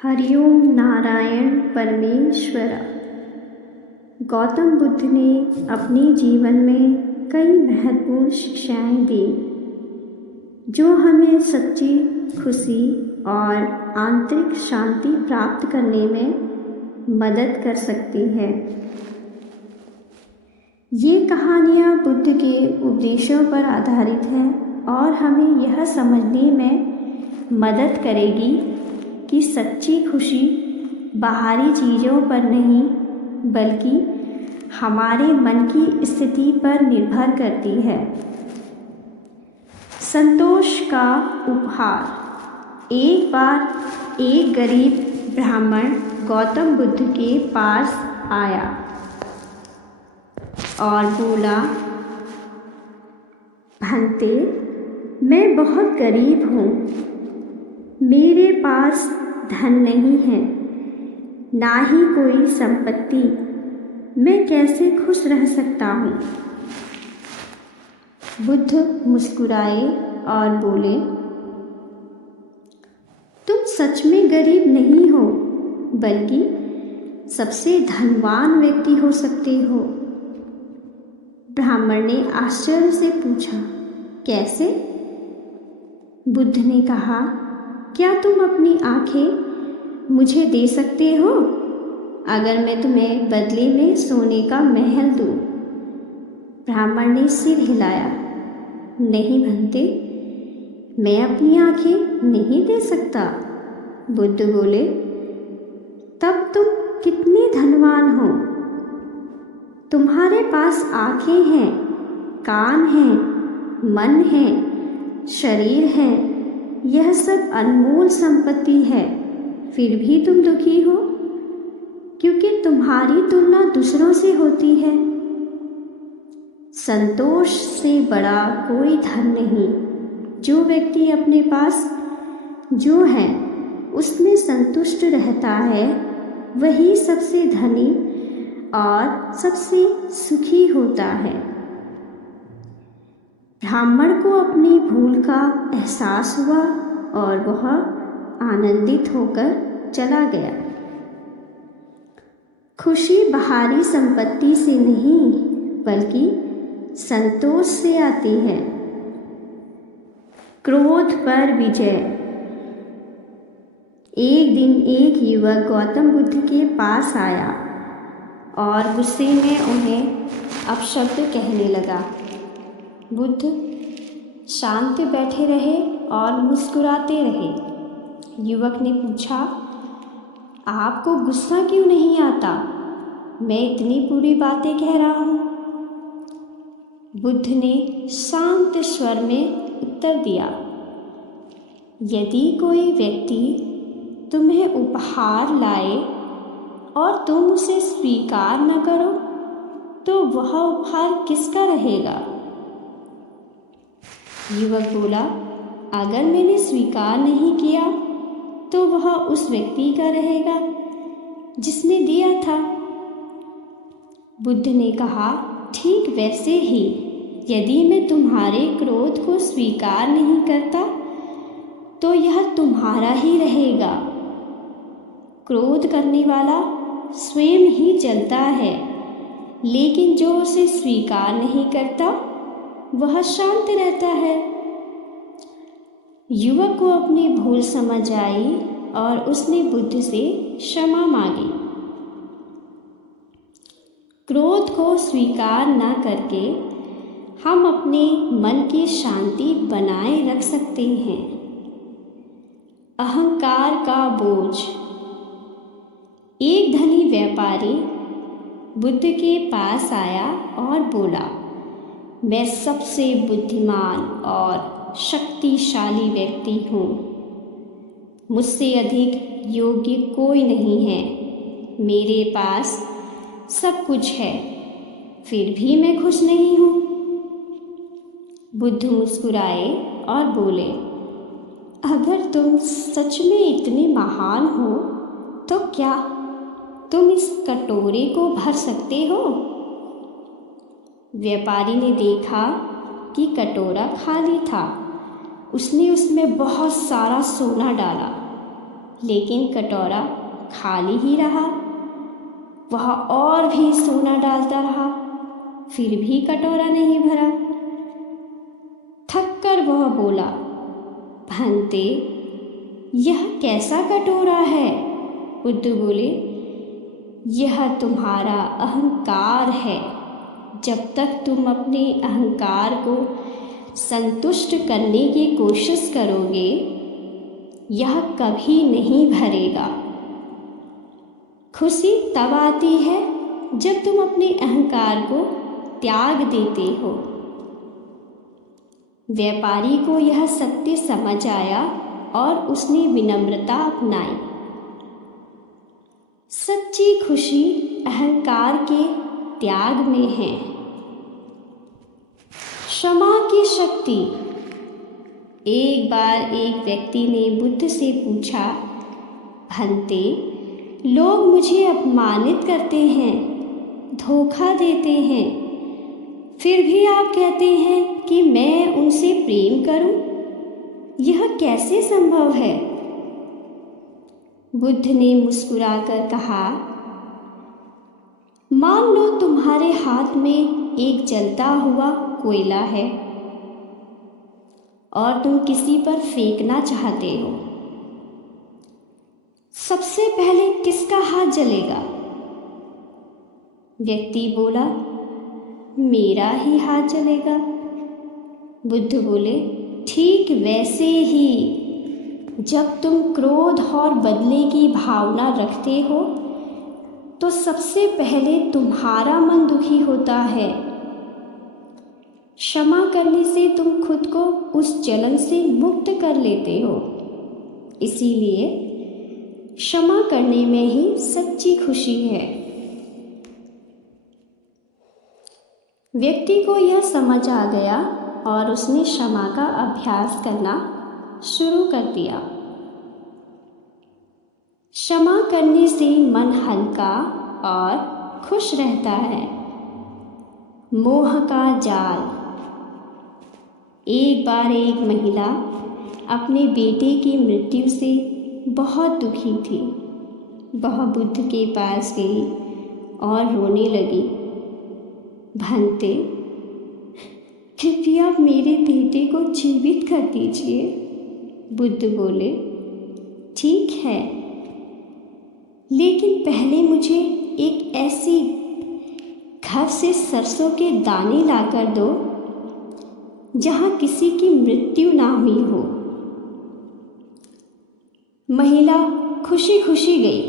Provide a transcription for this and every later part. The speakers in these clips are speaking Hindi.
हरिओम नारायण परमेश्वरा। गौतम बुद्ध ने अपने जीवन में कई महत्वपूर्ण शिक्षाएं दी जो हमें सच्ची खुशी और आंतरिक शांति प्राप्त करने में मदद कर सकती है। ये कहानियाँ बुद्ध के उपदेशों पर आधारित हैं और हमें यह समझने में मदद करेगी कि सच्ची खुशी बाहरी चीज़ों पर नहीं बल्कि हमारे मन की स्थिति पर निर्भर करती है। संतोष का उपहार। एक बार एक गरीब ब्राह्मण गौतम बुद्ध के पास आया और बोला, भंते, मैं बहुत गरीब हूँ, मेरे पास धन नहीं है, ना ही कोई संपत्ति, मैं कैसे खुश रह सकता हूँ। बुद्ध मुस्कुराए और बोले, तुम सच में गरीब नहीं हो बल्कि सबसे धनवान व्यक्ति हो सकते हो। ब्राह्मण ने आश्चर्य से पूछा, कैसे? बुद्ध ने कहा, क्या तुम अपनी आंखें मुझे दे सकते हो अगर मैं तुम्हें बदले में सोने का महल दूं? ब्राह्मण ने सिर हिलाया, नहीं भंते, मैं अपनी आंखें नहीं दे सकता। बुद्ध बोले, तब तुम कितने धनवान हो। तुम्हारे पास आंखें हैं, कान हैं, मन है, शरीर है, यह सब अनमोल संपत्ति है, फिर भी तुम दुखी हो क्योंकि तुम्हारी तुलना दूसरों से होती है। संतोष से बड़ा कोई धन नहीं। जो व्यक्ति अपने पास जो है उसमें संतुष्ट रहता है वही सबसे धनी और सबसे सुखी होता है। ब्राह्मण को अपनी भूल का एहसास हुआ और वह आनंदित होकर चला गया। खुशी बाहरी संपत्ति से नहीं बल्कि संतोष से आती है। क्रोध पर विजय। एक दिन एक युवक गौतम बुद्ध के पास आया और गुस्से में उन्हें अपशब्द कहने लगा। बुद्ध शांत बैठे रहे और मुस्कुराते रहे। युवक ने पूछा, आपको गुस्सा क्यों नहीं आता? मैं इतनी बुरी बातें कह रहा हूँ। बुद्ध ने शांत स्वर में उत्तर दिया, यदि कोई व्यक्ति तुम्हें उपहार लाए और तुम उसे स्वीकार न करो तो वह उपहार किसका रहेगा? युवक बोला, अगर मैंने स्वीकार नहीं किया तो वह उस व्यक्ति का रहेगा जिसने दिया था। बुद्ध ने कहा, ठीक वैसे ही यदि मैं तुम्हारे क्रोध को स्वीकार नहीं करता तो यह तुम्हारा ही रहेगा। क्रोध करने वाला स्वयं ही जलता है, लेकिन जो उसे स्वीकार नहीं करता वह शांत रहता है। युवक को अपनी भूल समझ आई और उसने बुद्ध से क्षमा मांगी। क्रोध को स्वीकार न करके हम अपने मन की शांति बनाए रख सकते हैं। अहंकार का बोझ। एक धनी व्यापारी बुद्ध के पास आया और बोला, मैं सबसे बुद्धिमान और शक्तिशाली व्यक्ति हूँ, मुझसे अधिक योग्य कोई नहीं है, मेरे पास सब कुछ है, फिर भी मैं खुश नहीं हूँ। बुद्ध मुस्कुराए और बोले, अगर तुम सच में इतने महान हो तो क्या तुम इस कटोरे को भर सकते हो? व्यापारी ने देखा कि कटोरा खाली था। उसने उसमें बहुत सारा सोना डाला लेकिन कटोरा खाली ही रहा। वह और भी सोना डालता रहा, फिर भी कटोरा नहीं भरा। थक कर वह बोला, भंते, यह कैसा कटोरा है? बुद्ध बोले, यह तुम्हारा अहंकार है। जब तक तुम अपने अहंकार को संतुष्ट करने की कोशिश करोगे, यह कभी नहीं भरेगा। खुशी तब आती है जब तुम अपने अहंकार को त्याग देते हो। व्यापारी को यह सत्य समझ आया और उसने विनम्रता अपनाई। सच्ची खुशी अहंकार के त्याग में है। क्षमा की शक्ति। एक बार एक व्यक्ति ने बुद्ध से पूछा, भंते, लोग मुझे अपमानित करते हैं, धोखा देते हैं, फिर भी आप कहते हैं कि मैं उनसे प्रेम करूं? यह कैसे संभव है? बुद्ध ने मुस्कुराकर कहा, मान लो तुम्हारे हाथ में एक जलता हुआ कोयला है और तुम किसी पर फेंकना चाहते हो। सबसे पहले किसका हाथ जलेगा? व्यक्ति बोला, मेरा ही हाथ जलेगा। बुद्ध बोले, ठीक वैसे ही जब तुम क्रोध और बदले की भावना रखते हो तो सबसे पहले तुम्हारा मन दुखी होता है। क्षमा करने से तुम खुद को उस जलन से मुक्त कर लेते हो। इसीलिए क्षमा करने में ही सच्ची खुशी है। व्यक्ति को यह समझ आ गया और उसने क्षमा का अभ्यास करना शुरू कर दिया। क्षमा करने से मन हल्का और खुश रहता है। मोह का जाल। एक बार एक महिला अपने बेटे की मृत्यु से बहुत दुखी थी। वह बुद्ध के पास गई और रोने लगी, भंते, कृपया मेरे बेटे को जीवित कर दीजिए। बुद्ध बोले, ठीक है, लेकिन पहले मुझे एक ऐसी घर से सरसों के दाने लाकर दो जहाँ किसी की मृत्यु ना हुई हो। महिला खुशी खुशी गई,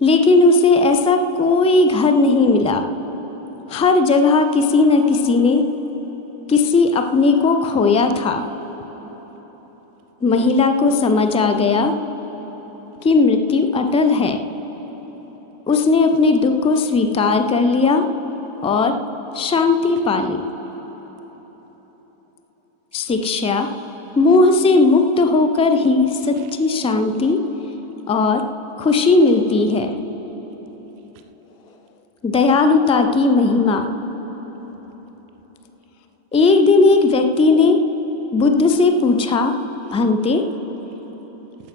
लेकिन उसे ऐसा कोई घर नहीं मिला। हर जगह किसी न किसी ने किसी अपने को खोया था। महिला को समझ आ गया कि मृत्यु अटल है। उसने अपने दुख को स्वीकार कर लिया और शांति पा ली। शिक्षा। मोह से मुक्त होकर ही सच्ची शांति और खुशी मिलती है। दयालुता की महिमा। एक दिन एक व्यक्ति ने बुद्ध से पूछा, भंते,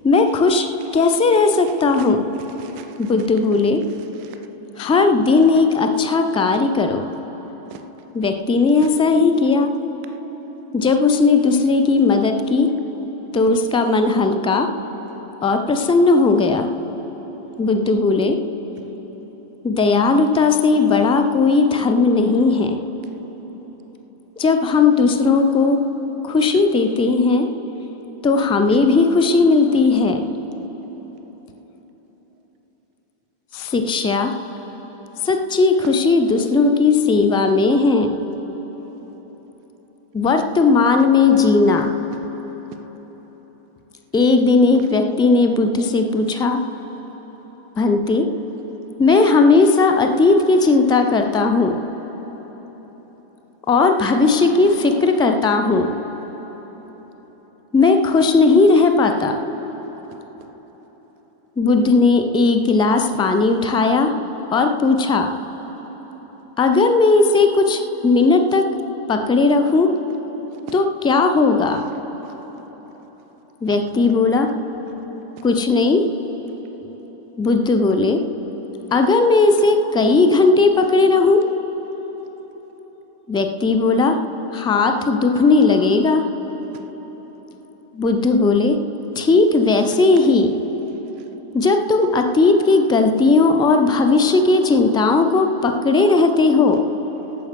मैं खुश कैसे रह सकता हूँ? बुद्ध बोले, हर दिन एक अच्छा कार्य करो। व्यक्ति ने ऐसा ही किया। जब उसने दूसरे की मदद की तो उसका मन हल्का और प्रसन्न हो गया। बुद्ध बोले, दयालुता से बड़ा कोई धर्म नहीं है। जब हम दूसरों को खुशी देते हैं तो हमें भी खुशी मिलती है। शिक्षा। सच्ची खुशी दूसरों की सेवा में है। वर्तमान में जीना। एक दिन एक व्यक्ति ने बुद्ध से पूछा, भंते, मैं हमेशा अतीत की चिंता करता हूँ और भविष्य की फिक्र करता हूँ। मैं खुश नहीं रह पाता। बुद्ध ने एक गिलास पानी उठाया और पूछा, अगर मैं इसे कुछ मिनट तक पकड़े रखूं तो क्या होगा? व्यक्ति बोला, कुछ नहीं, बुद्ध बोले। अगर मैं इसे कई घंटे पकड़े रहूं? व्यक्ति बोला, हाथ दुखने लगेगा। बुद्ध बोले, ठीक वैसे ही जब तुम अतीत की गलतियों और भविष्य की चिंताओं को पकड़े रहते हो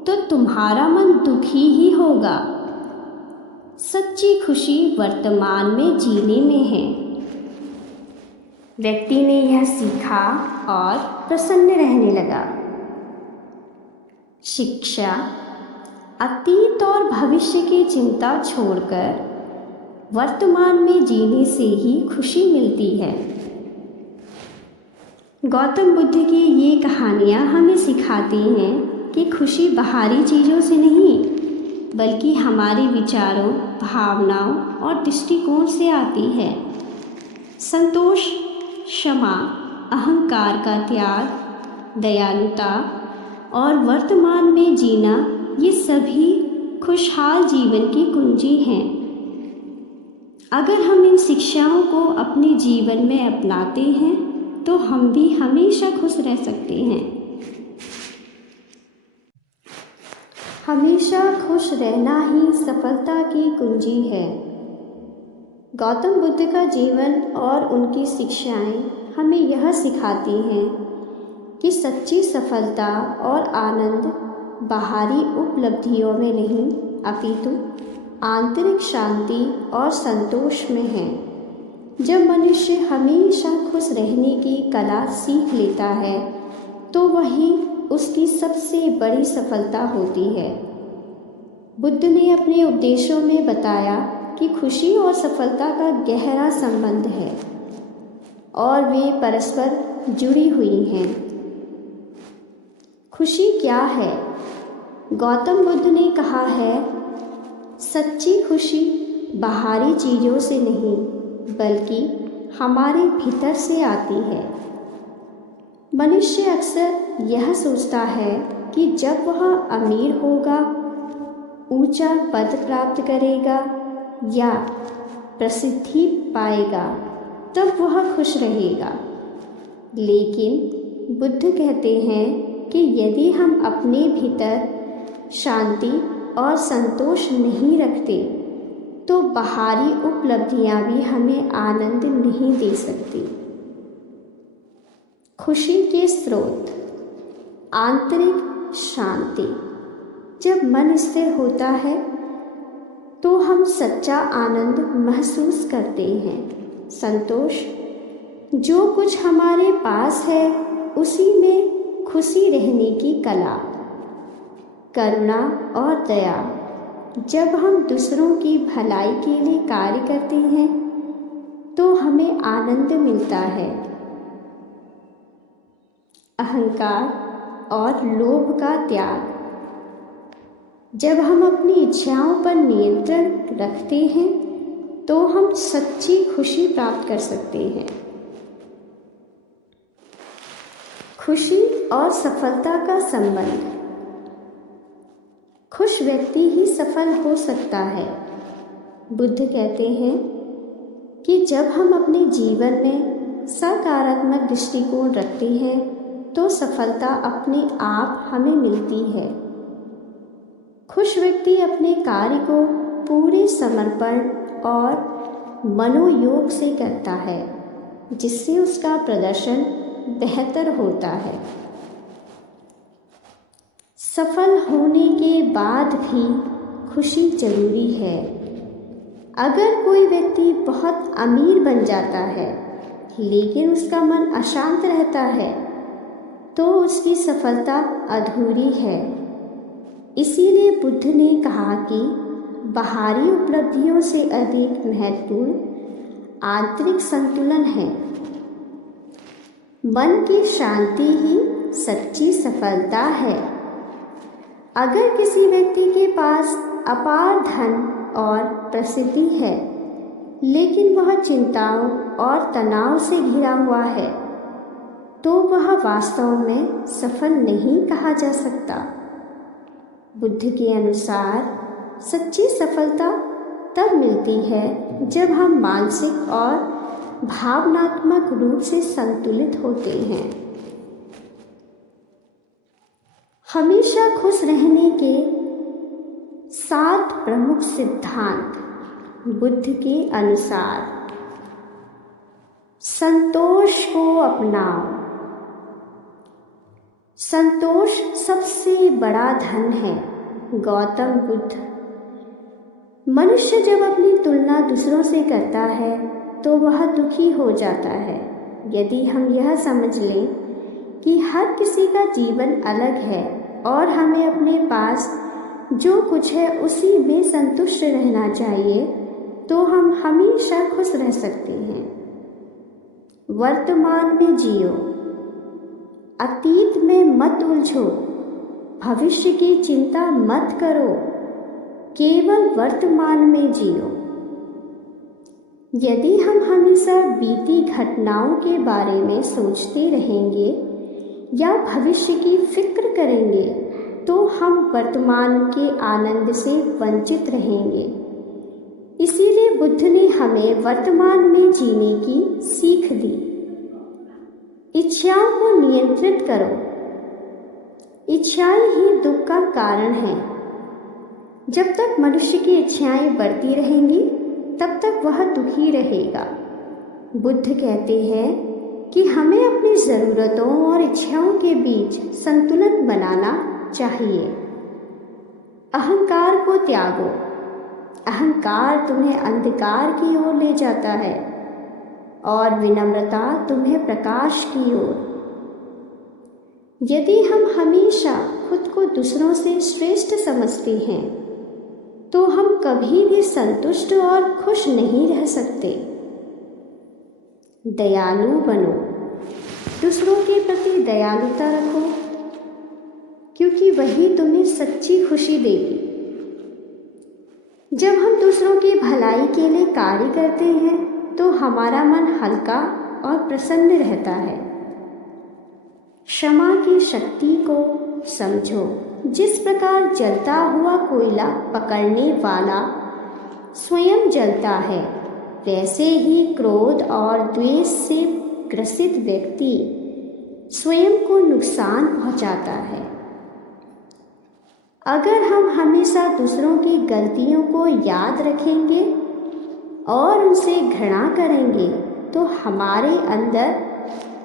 तो तुम्हारा मन दुखी ही होगा। सच्ची खुशी वर्तमान में जीने में है। व्यक्ति ने यह सीखा और प्रसन्न रहने लगा। शिक्षा, अतीत और भविष्य की चिंता छोड़कर वर्तमान में जीने से ही खुशी मिलती है। गौतम बुद्ध की ये कहानियाँ हमें सिखाती हैं कि खुशी बाहरी चीज़ों से नहीं बल्कि हमारे विचारों, भावनाओं और दृष्टिकोण से आती है। संतोष, क्षमा, अहंकार का त्याग, दयालुता और वर्तमान में जीना, ये सभी खुशहाल जीवन की कुंजी हैं। अगर हम इन शिक्षाओं को अपने जीवन में अपनाते हैं तो हम भी हमेशा खुश रह सकते हैं। हमेशा खुश रहना ही सफलता की कुंजी है। गौतम बुद्ध का जीवन और उनकी शिक्षाएं हमें यह सिखाती हैं कि सच्ची सफलता और आनंद बाहरी उपलब्धियों में नहीं अपितु आंतरिक शांति और संतोष में है। जब मनुष्य हमेशा खुश रहने की कला सीख लेता है तो वही उसकी सबसे बड़ी सफलता होती है। बुद्ध ने अपने उपदेशों में बताया कि खुशी और सफलता का गहरा संबंध है और वे परस्पर जुड़ी हुई हैं। खुशी क्या है? गौतम बुद्ध ने कहा है, सच्ची खुशी बाहरी चीज़ों से नहीं बल्कि हमारे भीतर से आती है। मनुष्य अक्सर यह सोचता है कि जब वह अमीर होगा, ऊंचा पद प्राप्त करेगा या प्रसिद्धि पाएगा तब वह खुश रहेगा। लेकिन बुद्ध कहते हैं कि यदि हम अपने भीतर शांति और संतोष नहीं रखते तो बाहरी उपलब्धियां भी हमें आनंद नहीं दे सकती। खुशी के स्रोत, आंतरिक शांति। जब मन स्थिर होता है तो हम सच्चा आनंद महसूस करते हैं। संतोष, जो कुछ हमारे पास है उसी में खुशी रहने की कला। करुणा और दया, जब हम दूसरों की भलाई के लिए कार्य करते हैं तो हमें आनंद मिलता है। अहंकार और लोभ का त्याग, जब हम अपनी इच्छाओं पर नियंत्रण रखते हैं तो हम सच्ची खुशी प्राप्त कर सकते हैं। खुशी और सफलता का संबंध। खुश व्यक्ति ही सफल हो सकता है। बुद्ध कहते हैं कि जब हम अपने जीवन में सकारात्मक दृष्टिकोण रखते हैं तो सफलता अपने आप हमें मिलती है। खुश व्यक्ति अपने कार्य को पूरे समर्पण और मनोयोग से करता है जिससे उसका प्रदर्शन बेहतर होता है। सफल होने के बाद भी खुशी जरूरी है। अगर कोई व्यक्ति बहुत अमीर बन जाता है लेकिन उसका मन अशांत रहता है तो उसकी सफलता अधूरी है। इसीलिए बुद्ध ने कहा कि बाहरी उपलब्धियों से अधिक महत्वपूर्ण आंतरिक संतुलन है। मन की शांति ही सच्ची सफलता है। अगर किसी व्यक्ति के पास अपार धन और प्रसिद्धि है लेकिन वह चिंताओं और तनाव से घिरा हुआ है तो वह वास्तव में सफल नहीं कहा जा सकता। बुद्ध के अनुसार सच्ची सफलता तब मिलती है जब हम मानसिक और भावनात्मक रूप से संतुलित होते हैं। हमेशा खुश रहने के 7 प्रमुख सिद्धांत बुद्ध के अनुसार। संतोष को अपनाओ। संतोष सबसे बड़ा धन है। गौतम बुद्ध। मनुष्य जब अपनी तुलना दूसरों से करता है तो वह दुखी हो जाता है। यदि हम यह समझ लें कि हर किसी का जीवन अलग है और हमें अपने पास जो कुछ है उसी में संतुष्ट रहना चाहिए, तो हम हमेशा खुश रह सकते हैं। वर्तमान में जियो। अतीत में मत उलझो। भविष्य की चिंता मत करो। केवल वर्तमान में जियो। यदि हम हमेशा बीती घटनाओं के बारे में सोचते रहेंगे या भविष्य की फिक्र करेंगे तो हम वर्तमान के आनंद से वंचित रहेंगे। इसीलिए बुद्ध ने हमें वर्तमान में जीने की सीख दी। इच्छाओं को नियंत्रित करो। इच्छाएं ही दुख का कारण हैं। जब तक मनुष्य की इच्छाएं बढ़ती रहेंगी तब तक वह दुखी रहेगा। बुद्ध कहते हैं कि हमें अपनी ज़रूरतों और इच्छाओं के बीच संतुलन बनाना चाहिए। अहंकार को त्यागो। अहंकार तुम्हें अंधकार की ओर ले जाता है और विनम्रता तुम्हें प्रकाश की ओर। यदि हम हमेशा खुद को दूसरों से श्रेष्ठ समझते हैं तो हम कभी भी संतुष्ट और खुश नहीं रह सकते। दयालु बनो। दूसरों के प्रति दयालुता रखो, क्योंकि वही तुम्हें सच्ची खुशी देगी। जब हम दूसरों की भलाई के लिए कार्य करते हैं तो हमारा मन हल्का और प्रसन्न रहता है। क्षमा की शक्ति को समझो। जिस प्रकार जलता हुआ कोयला पकड़ने वाला स्वयं जलता है, वैसे ही क्रोध और द्वेष से ग्रसित व्यक्ति स्वयं को नुकसान पहुंचाता है। अगर हम हमेशा दूसरों की गलतियों को याद रखेंगे और उनसे घृणा करेंगे तो हमारे अंदर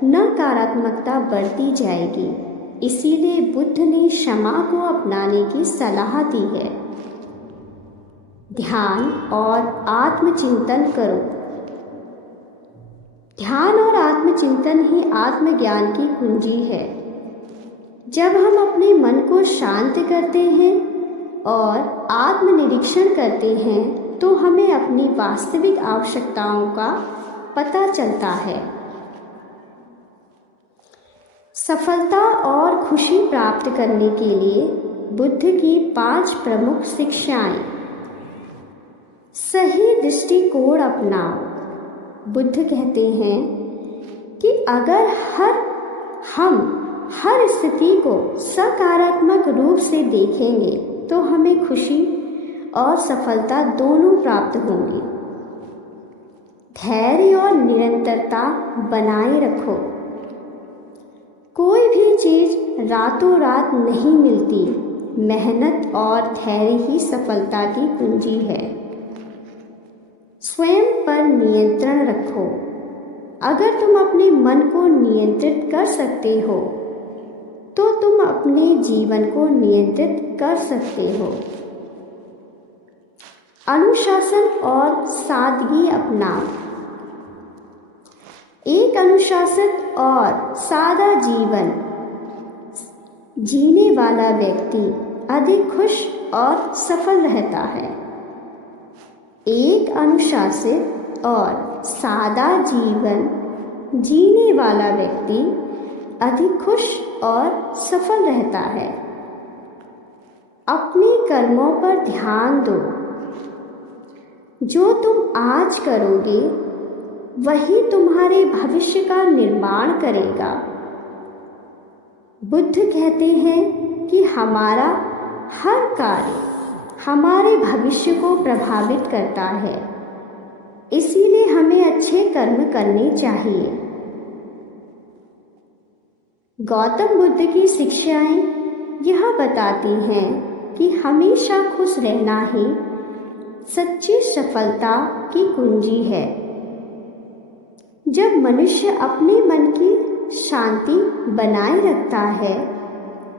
नकारात्मकता बढ़ती जाएगी। इसीलिए बुद्ध ने क्षमा को अपनाने की सलाह दी है। ध्यान और आत्मचिंतन करो। ध्यान और आत्मचिंतन ही आत्मज्ञान की कुंजी है। जब हम अपने मन को शांत करते हैं और आत्मनिरीक्षण करते हैं तो हमें अपनी वास्तविक आवश्यकताओं का पता चलता है। सफलता और खुशी प्राप्त करने के लिए बुद्ध की 5 प्रमुख शिक्षाएं। सही दृष्टिकोण अपनाओ। बुद्ध कहते हैं कि अगर हम हर स्थिति को सकारात्मक रूप से देखेंगे तो हमें खुशी और सफलता दोनों प्राप्त होंगी। धैर्य और निरंतरता बनाए रखो। कोई भी चीज़ रातों रात नहीं मिलती। मेहनत और धैर्य ही सफलता की कुंजी है। स्वयं पर नियंत्रण रखो। अगर तुम अपने मन को नियंत्रित कर सकते हो तो तुम अपने जीवन को नियंत्रित कर सकते हो। अनुशासन और सादगी अपनाओ। एक अनुशासित और सादा जीवन जीने वाला व्यक्ति अधिक खुश और सफल रहता है। एक अनुशासित और सादा जीवन जीने वाला व्यक्ति अधिक खुश और सफल रहता है। अपने कर्मों पर ध्यान दो। जो तुम आज करोगे वही तुम्हारे भविष्य का निर्माण करेगा। बुद्ध कहते हैं कि हमारा हर कार्य हमारे भविष्य को प्रभावित करता है। इसीलिए हमें अच्छे कर्म करने चाहिए। गौतम बुद्ध की शिक्षाएं यह बताती हैं कि हमेशा खुश रहना ही सच्ची सफलता की कुंजी है। जब मनुष्य अपने मन की शांति बनाए रखता है,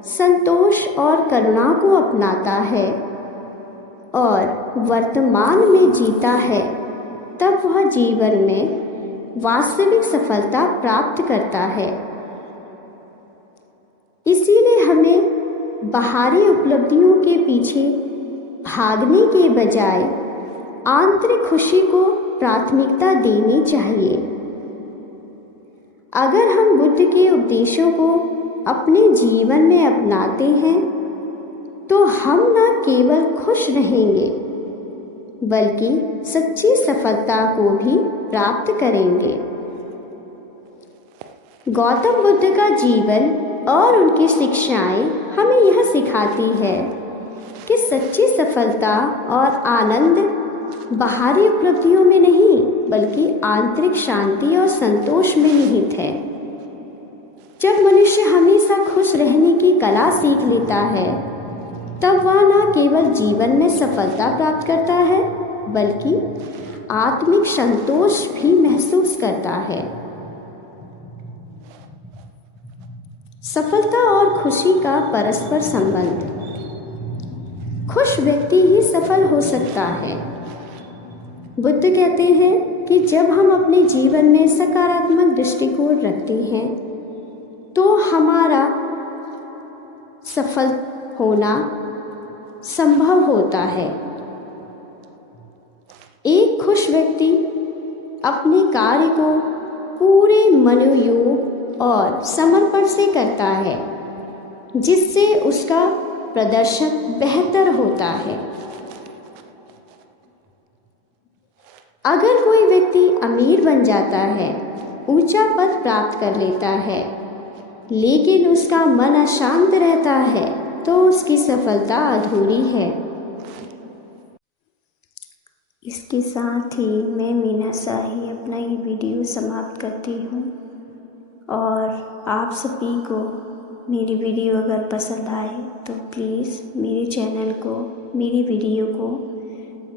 संतोष और करुणा को अपनाता है और वर्तमान में जीता है, तब वह जीवन में वास्तविक सफलता प्राप्त करता है। इसीलिए हमें बाहरी उपलब्धियों के पीछे भागने के बजाय आंतरिक खुशी को प्राथमिकता देनी चाहिए। अगर हम बुद्ध के उपदेशों को अपने जीवन में अपनाते हैं तो हम न केवल खुश रहेंगे बल्कि सच्ची सफलता को भी प्राप्त करेंगे। गौतम बुद्ध का जीवन और उनकी शिक्षाएं हमें यह सिखाती है कि सच्ची सफलता और आनंद बाहरी उपलब्धियों में नहीं बल्कि आंतरिक शांति और संतोष में निहित है। जब मनुष्य हमेशा खुश रहने की कला सीख लेता है, तब वह न केवल जीवन में सफलता प्राप्त करता है बल्कि आत्मिक संतोष भी महसूस करता है। सफलता और खुशी का परस्पर संबंध। खुश व्यक्ति ही सफल हो सकता है। बुद्ध कहते हैं कि जब हम अपने जीवन में सकारात्मक दृष्टिकोण रखते हैं तो हमारा सफल होना संभव होता है। एक खुश व्यक्ति अपने कार्य को पूरे मनोयोग और समर्पण से करता है, जिससे उसका प्रदर्शन बेहतर होता है। अगर कोई व्यक्ति अमीर बन जाता है, ऊंचा पद प्राप्त कर लेता है, लेकिन उसका मन अशांत रहता है, तो उसकी सफलता अधूरी है। इसके साथ ही मैं मीना शाही अपना ये वीडियो समाप्त करती हूँ और आप सभी को मेरी वीडियो अगर पसंद आए तो प्लीज़ मेरे चैनल को, मेरी वीडियो को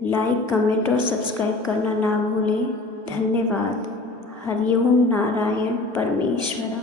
लाइक, कमेंट और सब्सक्राइब करना ना भूलें। धन्यवाद। हरिओम नारायण परमेश्वरा।